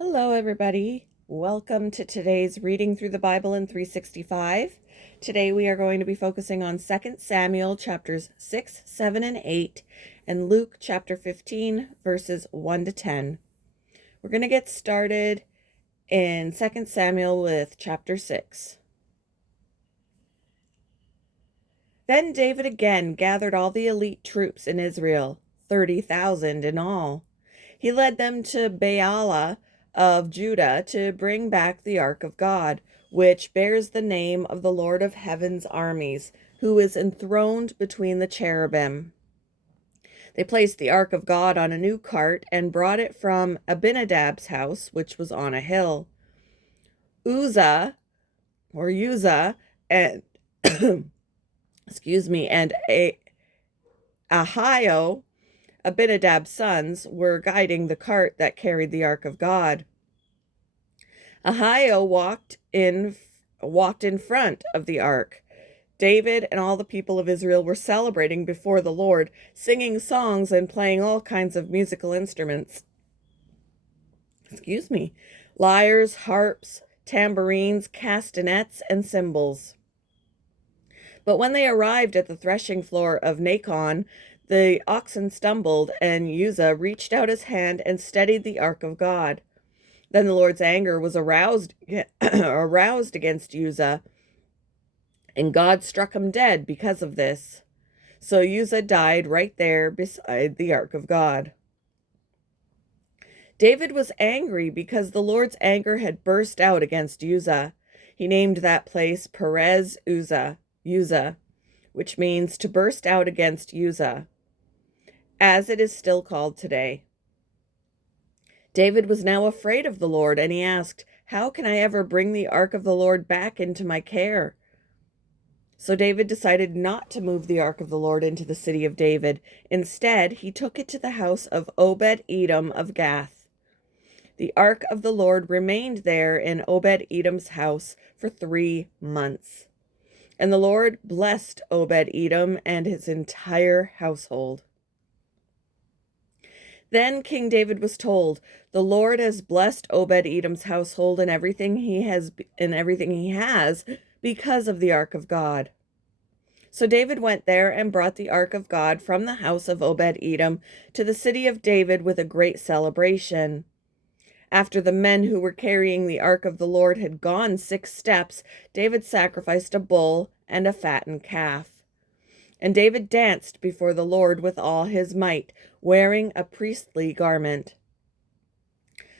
Hello, everybody. Welcome to today's Reading Through the Bible in 365. Today we are going to be focusing on 2 Samuel chapters 6, 7, and 8, and Luke chapter 15, verses 1 to 10. We're going to get started in 2 Samuel with chapter 6. Then David again gathered all the elite troops in Israel, 30,000 in all. He led them to Baalah of Judah to bring back the ark of God, which bears the name of the Lord of Heaven's armies, who is enthroned between the cherubim. They placed the ark of God on a new cart and brought it from Abinadab's house, which was on a hill. Uzzah, and and Ahio, Abinadab's sons, were guiding the cart that carried the ark of God. Ahio walked in front of the ark. David and all the people of Israel were celebrating before the Lord, singing songs and playing all kinds of musical instruments. Lyres, harps, tambourines, castanets, and cymbals. But when they arrived at the threshing floor of Nacon, the oxen stumbled, and Uzzah reached out his hand and steadied the ark of God. Then the Lord's anger was aroused against Uzzah, and God struck him dead because of this. So Uzzah died right there beside the ark of God. David was angry because the Lord's anger had burst out against Uzzah. He named that place Perez Uzzah, which means to burst out against Uzzah, as it is still called today. David was now afraid of the Lord, and he asked, "How can I ever bring the ark of the Lord back into my care?" So David decided not to move the ark of the Lord into the city of David. Instead, he took it to the house of Obed-Edom of Gath. The ark of the Lord remained there in Obed-Edom's house for 3 months. And the Lord blessed Obed-Edom and his entire household. Then King David was told, "The Lord has blessed Obed-Edom's household and everything he has because of the ark of God." So David went there and brought the ark of God from the house of Obed-Edom to the city of David with a great celebration. After the men who were carrying the ark of the Lord had gone 6 steps, David sacrificed a bull and a fattened calf. And David danced before the Lord with all his might, wearing a priestly garment.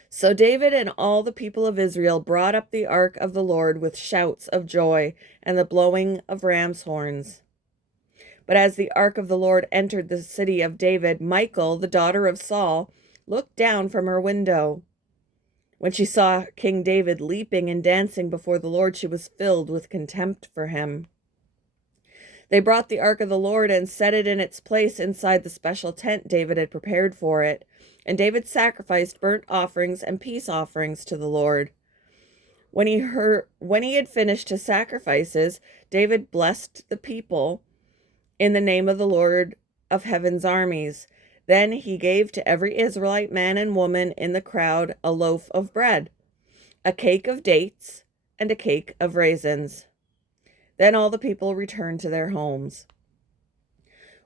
So David and all the people of Israel brought up the ark of the Lord with shouts of joy and the blowing of ram's horns. But as the ark of the Lord entered the city of David, Michal, the daughter of Saul, looked down from her window. When she saw King David leaping and dancing before the Lord, she was filled with contempt for him. They brought the ark of the Lord and set it in its place inside the special tent David had prepared for it. And David sacrificed burnt offerings and peace offerings to the Lord. When he had finished his sacrifices, David blessed the people in the name of the Lord of Heaven's armies. Then he gave to every Israelite man and woman in the crowd a loaf of bread, a cake of dates, and a cake of raisins. Then all the people returned to their homes.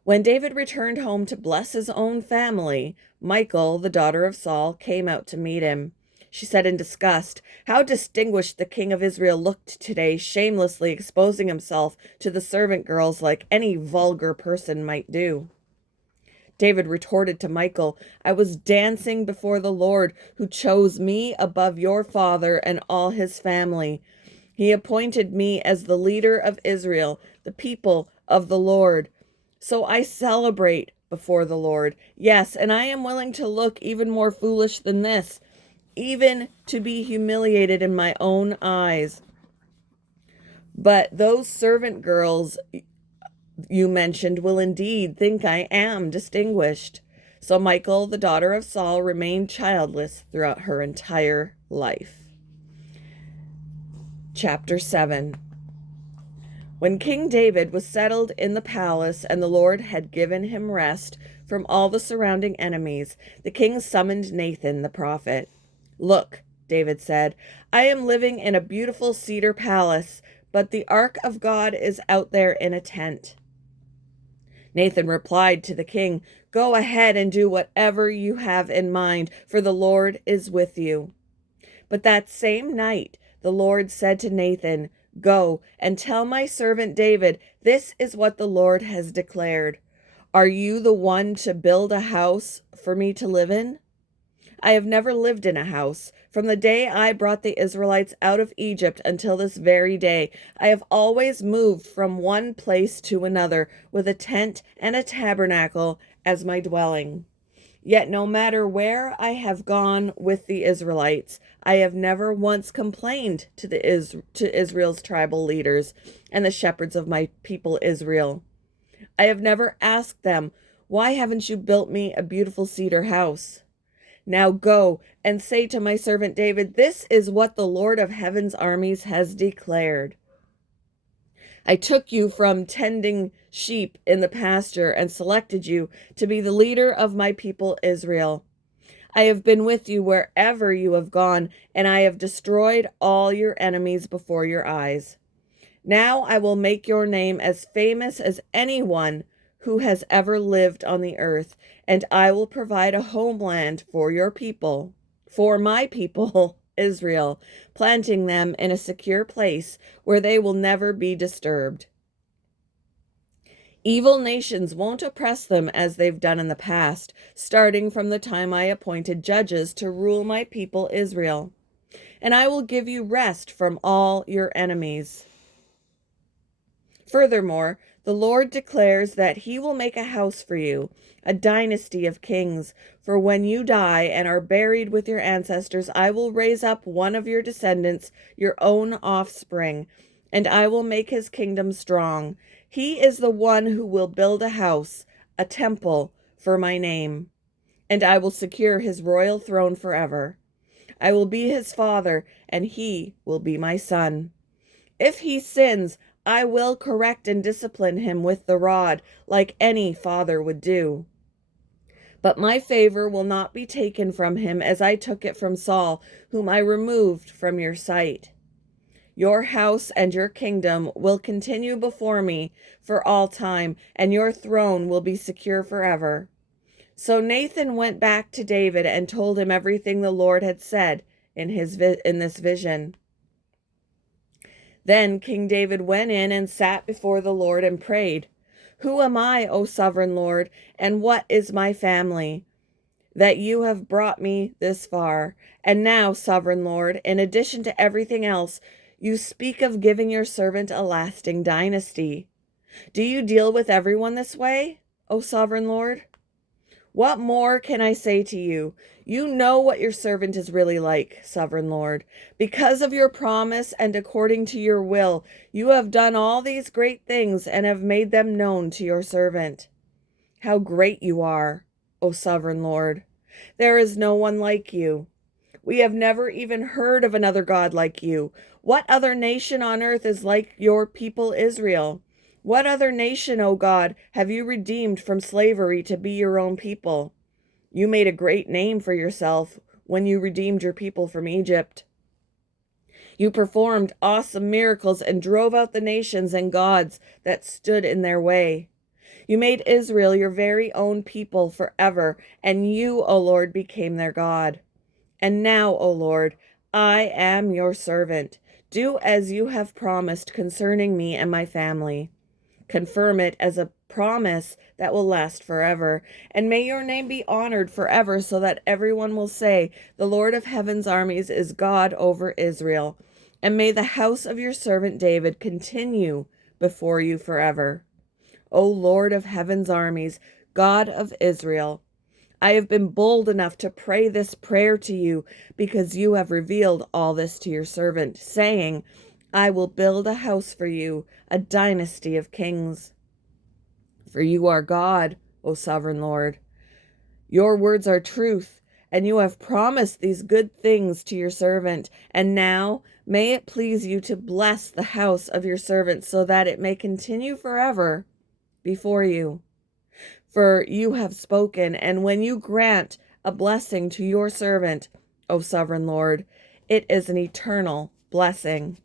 When David returned home to bless his own family, Michal, the daughter of Saul, came out to meet him. She said in disgust, "How distinguished the king of Israel looked today, shamelessly exposing himself to the servant girls like any vulgar person might do." David retorted to Michal, "I was dancing before the Lord, who chose me above your father and all his family. He appointed me as the leader of Israel, the people of the Lord. So I celebrate before the Lord. Yes, and I am willing to look even more foolish than this, even to be humiliated in my own eyes. But those servant girls you mentioned will indeed think I am distinguished." So Michal, the daughter of Saul, remained childless throughout her entire life. Chapter 7. When King David was settled in the palace and the Lord had given him rest from all the surrounding enemies, the king summoned Nathan the prophet. Look, David said, I am living in a beautiful cedar palace, but the ark of God is out there in a tent. Nathan replied to the king, Go ahead and do whatever you have in mind, for the Lord is with you. But that same night, the Lord said to Nathan, Go and tell my servant David, this is what the Lord has declared. Are you the one to build a house for me to live in? I have never lived in a house. From the day I brought the Israelites out of Egypt until this very day, I have always moved from one place to another with a tent and a tabernacle as my dwelling. Yet no matter where I have gone with the Israelites, I have never once complained to Israel's tribal leaders and the shepherds of my people Israel. I have never asked them, Why haven't you built me a beautiful cedar house? Now go and say to my servant David, This is what the Lord of heaven's armies has declared. I took you from tending sheep in the pasture and selected you to be the leader of my people Israel. I have been with you wherever you have gone, and I have destroyed all your enemies before your eyes. Now I will make your name as famous as anyone who has ever lived on the earth, and I will provide a homeland for your people, for my people, Israel, planting them in a secure place where they will never be disturbed. Evil nations won't oppress them as they've done in the past, starting from the time I appointed judges to rule my people Israel. And I will give you rest from all your enemies. Furthermore, the Lord declares that he will make a house for you, a dynasty of kings. For when you die and are buried with your ancestors, I will raise up one of your descendants, your own offspring, and I will make his kingdom strong. He is the one who will build a house, a temple, for my name, and I will secure his royal throne forever. I will be his father, and he will be my son. If he sins, I will correct and discipline him with the rod, like any father would do. But my favor will not be taken from him as I took it from Saul, whom I removed from your sight. Your house and your kingdom will continue before me for all time, and your throne will be secure forever. So Nathan went back to David and told him everything the Lord had said in this vision. Then King David went in and sat before the Lord and prayed, Who am I, O sovereign Lord, and what is my family, that you have brought me this far? And now, sovereign Lord, in addition to everything else, you speak of giving your servant a lasting dynasty. Do you deal with everyone this way, O sovereign Lord? What more can I say to you? You know what your servant is really like, sovereign Lord. Because of your promise and according to your will, you have done all these great things and have made them known to your servant. How great you are, O sovereign Lord. There is no one like you. We have never even heard of another God like you. What other nation on earth is like your people Israel? What other nation, O God, have you redeemed from slavery to be your own people? You made a great name for yourself when you redeemed your people from Egypt. You performed awesome miracles and drove out the nations and gods that stood in their way. You made Israel your very own people forever, and you, O Lord, became their God. And now, O Lord, I am your servant. Do as you have promised concerning me and my family. Confirm it as a promise that will last forever. And may your name be honored forever so that everyone will say, The Lord of heaven's armies is God over Israel. And may the house of your servant David continue before you forever. O Lord of heaven's armies, God of Israel, I have been bold enough to pray this prayer to you because you have revealed all this to your servant, saying, I will build a house for you, a dynasty of kings. For you are God, O sovereign Lord. Your words are truth, and you have promised these good things to your servant. And now may it please you to bless the house of your servant so that it may continue forever before you. For you have spoken, and when you grant a blessing to your servant, O sovereign Lord. It is an eternal blessing.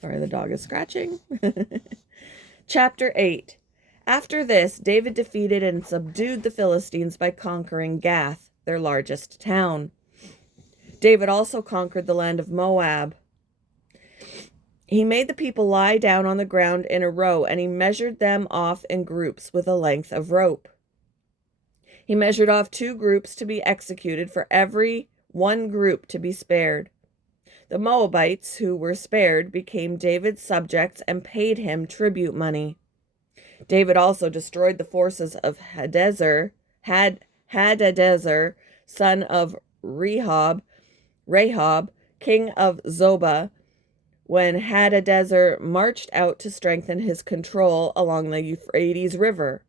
Sorry, the dog is scratching. Chapter 8. After this, David defeated and subdued the Philistines by conquering Gath, their largest town. David also conquered the land of Moab. He made the people lie down on the ground in a row, and he measured them off in groups with a length of rope. He measured off 2 groups to be executed, for every one group to be spared. The Moabites who were spared became David's subjects and paid him tribute money. David also destroyed the forces of Hadadezer, son of Rahab, king of Zobah, when Hadadezer marched out to strengthen his control along the Euphrates River.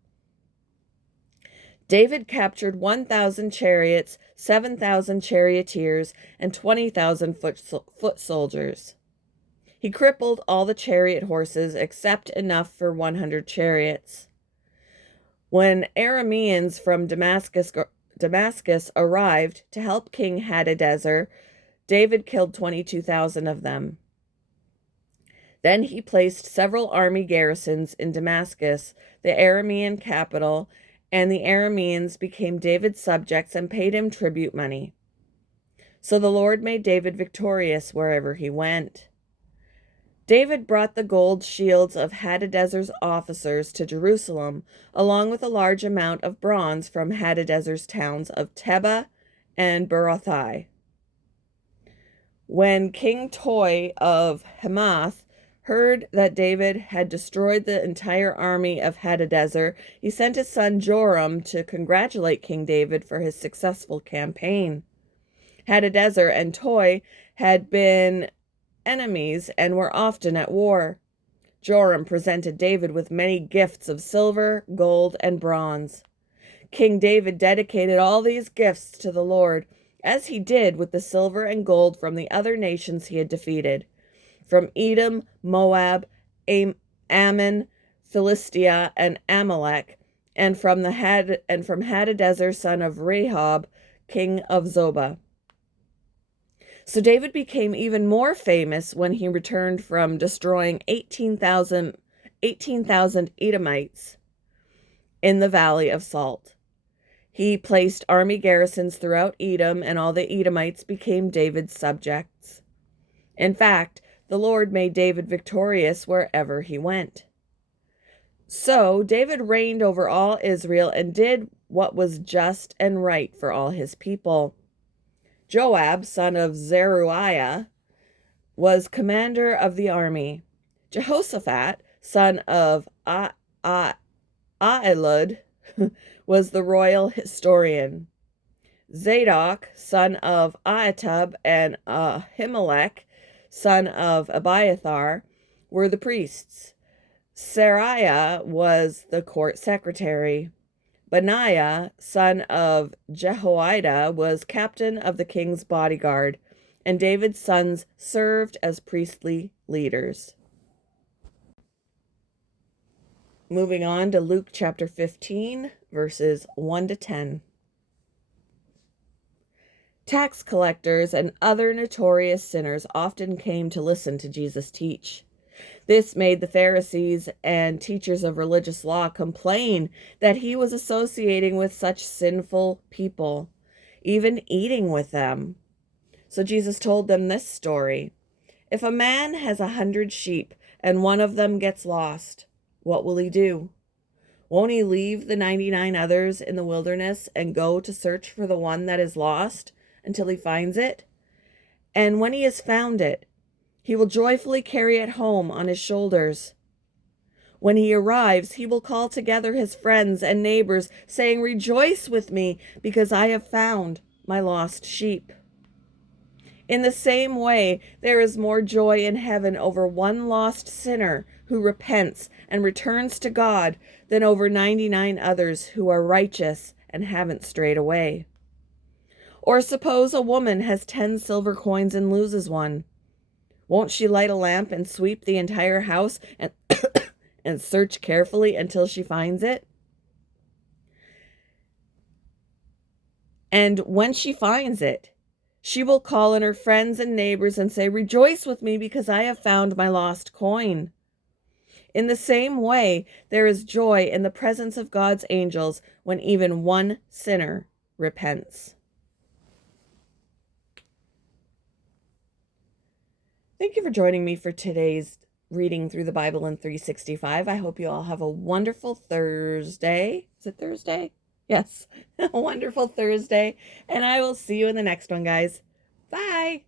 David captured 1,000 chariots, 7,000 charioteers, and 20,000 foot soldiers. He crippled all the chariot horses except enough for 100 chariots. When Arameans from Damascus arrived to help King Hadadezer, David killed 22,000 of them. Then he placed several army garrisons in Damascus, the Aramean capital, and the Arameans became David's subjects and paid him tribute money. So the Lord made David victorious wherever he went. David brought the gold shields of Hadadezer's officers to Jerusalem, along with a large amount of bronze from Hadadezer's towns of Tebah and Berothai. When King Toi of Hamath heard that David had destroyed the entire army of Hadadezer, he sent his son Joram to congratulate King David for his successful campaign. Hadadezer and Toi had been enemies and were often at war. Joram presented David with many gifts of silver, gold, and bronze. King David dedicated all these gifts to the Lord, as he did with the silver and gold from the other nations he had defeated, from Edom, Moab, Ammon, Philistia, and Amalek, and from Hadadezer, son of Rahab, king of Zobah. So David became even more famous when he returned from destroying 18,000 Edomites in the Valley of Salt. He placed army garrisons throughout Edom, and all the Edomites became David's subjects. In fact, the Lord made David victorious wherever he went. So David reigned over all Israel and did what was just and right for all his people. Joab, son of Zeruiah, was commander of the army. Jehoshaphat, son of Ahilud, was the royal historian. Zadok, son of Ahitub, and Ahimelech, son of Abiathar, were the priests. Seraiah was the court secretary. Benaiah, son of Jehoiada, was captain of the king's bodyguard, and David's sons served as priestly leaders. Moving on to Luke chapter 15, verses 1 to 10. Tax collectors and other notorious sinners often came to listen to Jesus teach. This made the Pharisees and teachers of religious law complain that he was associating with such sinful people, even eating with them. So Jesus told them this story. If a man has 100 sheep and one of them gets lost, what will he do? Won't he leave the 99 others in the wilderness and go to search for the one that is lost until he finds it? And when he has found it, he will joyfully carry it home on his shoulders. When he arrives, he will call together his friends and neighbors, saying, "Rejoice with me, because I have found my lost sheep." In the same way, there is more joy in heaven over one lost sinner who repents and returns to God than over 99 others who are righteous and haven't strayed away. Or suppose a woman has 10 silver coins and loses one. Won't she light a lamp and sweep the entire house and, and search carefully until she finds it? And when she finds it, she will call in her friends and neighbors and say, "Rejoice with me because I have found my lost coin." In the same way, there is joy in the presence of God's angels when even one sinner repents. Thank you for joining me for today's reading through the Bible in 365. I hope you all have a wonderful Thursday. Is it Thursday? Yes, a wonderful Thursday. And I will see you in the next one, guys. Bye.